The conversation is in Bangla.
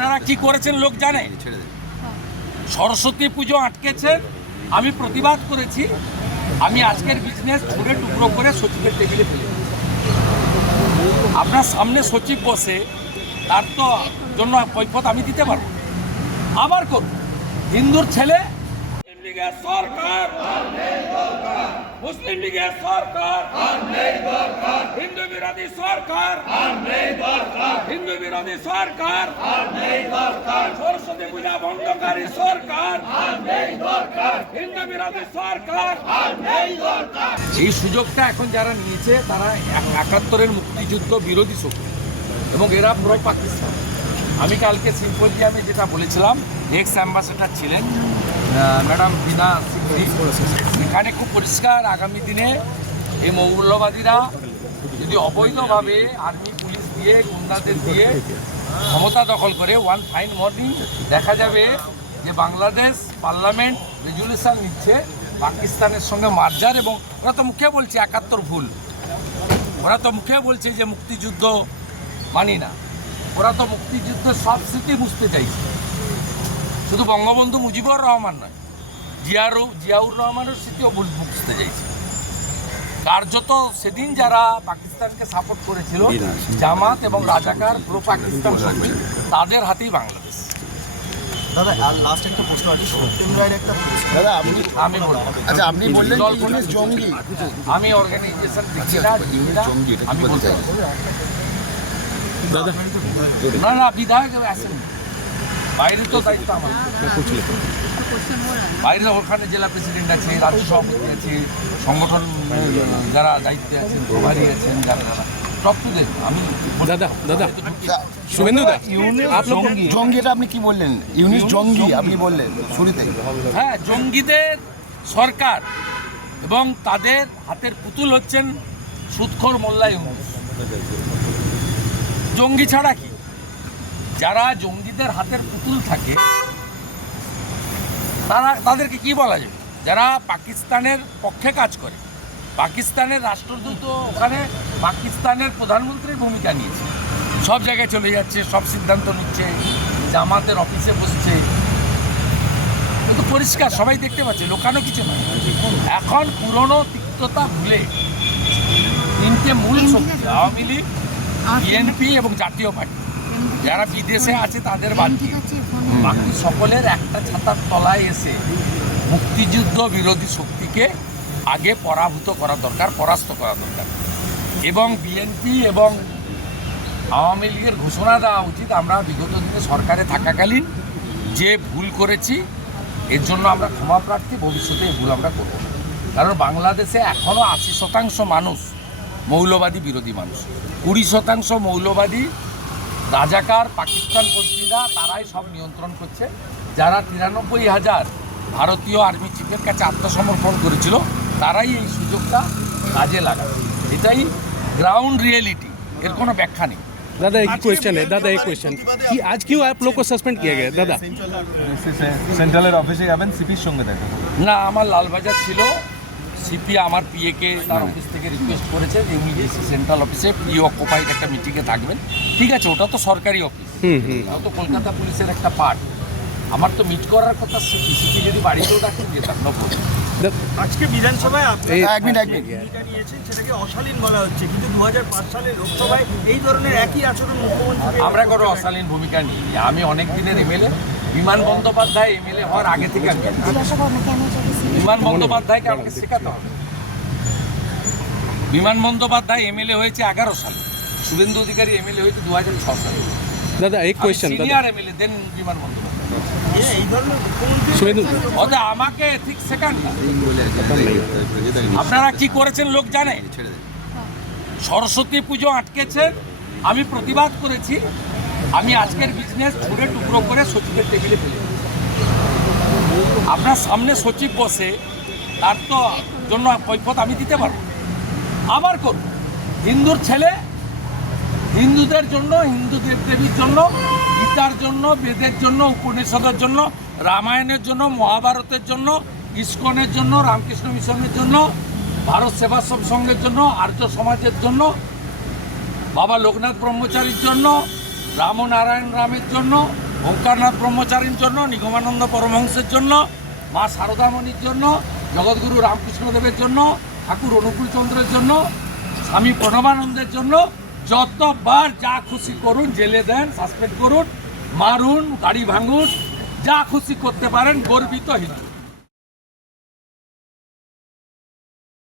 আপনারা কি করেছেন লোক জানে। সরস্বতী পুজো আটকেছেন, আমি প্রতিবাদ করেছি। আমি আজকের বিজনেস ছুঁড়ে টুকরো করে সচিবের টেবিলে ফেলে দিয়েছি। আপনার সামনে সচিব বসে, তার তো জন্য কৈফিয়ত আমি দিতে পারবো। আবার করুন, হিন্দুর ছেলে লীগের সরকার, মুসলিম লীগের সরকার, হিন্দু বিরোধী সরকার, হিন্দু বিরোধী সরকার, সরস্বতী পূজা বন্ধকারী সরকার, হিন্দু বিরোধী সরকার। এই সুযোগটা এখন যারা নিয়েছে তারা ৭১-এর মুক্তিযুদ্ধ বিরোধী শক্তি এবং এরা প্রো পাকিস্তান। আমি কালকে সিম্পোজিয়ামে যেটা বলেছিলাম, এক্স অ্যাম্বাসেডার ছিলেন ম্যাডাম বিনা সিদ্ধি, এখানে খুব পরিষ্কার আগামী দিনে এই মৌলবাদীরা যদি অবৈধভাবে আর্মি পুলিশ দিয়ে গুন্ডাদের দিয়ে ক্ষমতা দখল করে, ওয়ান ফাইন মর্নিং দেখা যাবে যে বাংলাদেশ পার্লামেন্ট রেজুলেশন নিচ্ছে পাকিস্তানের সঙ্গে মার্জার। এবং ওরা তো মুখে বলছে ৭১ ভুল, ওরা তো মুখে বলছে যে মুক্তিযুদ্ধ মানি না, ওরা তো মুক্তিযুদ্ধের সব স্মৃতি মুছতে চাইছে। শুধু বঙ্গবন্ধু মুজিবুর রহমান নয়, জিয়াউর রহমানের স্মৃতিও মুছতে চাইছে। কার্যত সেদিন যারা পাকিস্তানকে সাপোর্ট করেছিল, জামাত এবং রাজাকার প্রো পাকিস্তান শক্তি, তাদের হাতেই বাংলাদেশ। দাদা আর লাস্ট একটা প্রশ্ন আছে, সত্যেন্দ্র রায়ের একটা প্রশ্ন। দাদা আমি বলবো, আচ্ছা আপনি বললেন পুলিশ জঙ্গি, আমি অর্গানাইজেশন দেখছি না, আমি বলতে দাদা না বিধায়ক আসেন, বাইরে তো দায়িত্ব আমার। বাইরে ওখানে জেলা প্রেসিডেন্ট আছে, রাজ্য সভাপতি আছে, সংগঠন যারা দায়িত্বে আছেন, প্রভারী আছেন, যারা টপটুদের। আমি দাদা শুভেন্দু দা, জঙ্গি এটা আপনি কি বললেন? ইউনিস জঙ্গি আপনি বললেন শুরুতে। হ্যাঁ, জঙ্গিদের সরকার এবং তাদের হাতের পুতুল হচ্ছেন সুদখোর মোল্লা ইউনুস। জঙ্গি ছাড়া কি? যারা জঙ্গিদের হাতের পুতুল থাকে তাদেরকে কি বলা যাবে? যারা পাকিস্তানের পক্ষে কাজ করে, পাকিস্তানের রাষ্ট্রদূত ওখানে পাকিস্তানের প্রধানমন্ত্রীর ভূমিকা নিয়েছে, সব জায়গায় চলে যাচ্ছে, সব সিদ্ধান্ত নিচ্ছে, জামাতের অফিসে বসছে, কিন্তু পরিষ্কার সবাই দেখতে পাচ্ছে, লোকানো কিছু নয়। এখন পুরনো তিক্ততা ভুলে তিনটে মূল শক্তি, আওয়ামী লীগ, বিএনপি এবং জাতীয় পার্টি, যারা বিদেশে আছে তাদের বাদ দিয়ে বাকি সকলের একটা ছাতার তলায় এসে মুক্তিযুদ্ধ বিরোধী শক্তিকে আগে পরাভূত করা দরকার, পরাস্ত করা দরকার। এবং বিএনপি এবং আওয়ামী লীগের ঘোষণা দেওয়া উচিত, আমরা বিগত দিনে সরকারে থাকাকালীন যে ভুল করেছি এর জন্য আমরা ক্ষমা প্রার্থী, ভবিষ্যতে এই ভুল আমরা করব না। কারণ বাংলাদেশে এখনও ৮০% মানুষ মৌলবাদী বিরোধী মানুষ, ২০% মৌলবাদী রাজাকার পাকিস্তানপন্থীরা, তারাই সব নিয়ন্ত্রণ করছে। যারা ৯৩,০০০ ভারতীয় আর্মি চিফের কাছে আত্মসমর্পণ করেছিল, তারাই এই সুযোগটা কাজে লাগাবে। এটাই ग्राउंड रियलिटी, এর কোনো ব্যাখ্যা নেই। दादा एक क्वेश्चन है, दादा एक क्वेश्चन कि आज क्यों आप लोग को सस्पेंड किया गया? दादा সেন্ট্রালের অফিসে যাবেন, সিপির সঙ্গে দেখা না, আমার লালবাজার ছিল, সিপি আমার পিএকে তার অফিস থেকে রিকোয়েস্ট করেছে যে উনি ডিসি সেন্ট্রাল অফিসে প্রি অকুপাইড একটা মিটিংয়ে থাকবেন। ঠিক আছে, ওটা তো সরকারি অফিস, ওটা তো কলকাতা পুলিশের একটা পার্ট। আমার তো মিট করার কথা সিপি, সিপি যদি বাড়িতেও ডাকেন যেতাম না। আজকে বিধানসভায় আপনি এক মিনিট ভূমিকা নিয়েছেন, সেটাকে অশালীন বলা হচ্ছে, কিন্তু ২০০৫ সালে লোকসভায় এই ধরনের একই আচরণ মুখ্যমন্ত্রী। আমরা কোনো অশালীন ভূমিকা নিই। আমি অনেক দিনের এমএলএ, বিমান বন্দ্যোপাধ্যায় এমএলএ হওয়ার আগে থেকে আমি বিমান বন্দ্যোপাধ্যায়কে আমাকে শেখাতে হবে। বিমান বন্দ্যোপাধ্যায় এমএলএ হয়েছে 11 সালে, শুভেন্দু অধিকারী এমএলএ হয়েছে 2006 সালে। दादा एक क्वेश्चन, সিনিয়র এমএলএ দেন বিমান বন্দ্যোপাধ্যায়। এই ধরনের মুখ্যমন্ত্রী शुभेंदु ওটা আমাকে ঠিক শেখান না। আপনারা কি করেছেন লোক জানে। সরস্বতী পুজো আটকেছেন, আমি প্রতিবাদ করেছি। আমি আজকের বিজনেস ছুঁড়ে টুকরো করে সচিবের টেবিলে ফেলে দিয়েছি। আপনার সামনে সচিব বসে, তার তো জন্য কৈফিয়ত আমি দিতে পারবো। আবার করুন, হিন্দুর ছেলে, হিন্দুদের জন্য, হিন্দু দেবদেবীর জন্য, গীতার জন্য, বেদের জন্য, উপনিষদের জন্য, রামায়ণের জন্য, মহাভারতের জন্য, ইস্কনের জন্য, রামকৃষ্ণ মিশনের জন্য, ভারত সেবাশ্রম সংঘের জন্য, আর্য সমাজের জন্য, বাবা লোকনাথ ব্রহ্মচারীর জন্য, রামনারায়ণ রামের জন্য, ওঙ্কারনাথ ব্রহ্মচারীর জন্য, নিগমানন্দ পরমহংসের জন্য, মা শারদামণির জন্য, জগৎগুরু রামকৃষ্ণদেবের জন্য, ঠাকুর অনুকূল চন্দ্রের জন্য, স্বামী প্রণবানন্দের জন্য যতবার যা খুশি করুন, জেলে দেন, সাসপেন্ড করুন, মারুন, গাড়ি ভাঙুন, যা খুশি করতে পারেন, গর্বিত হিন্দু।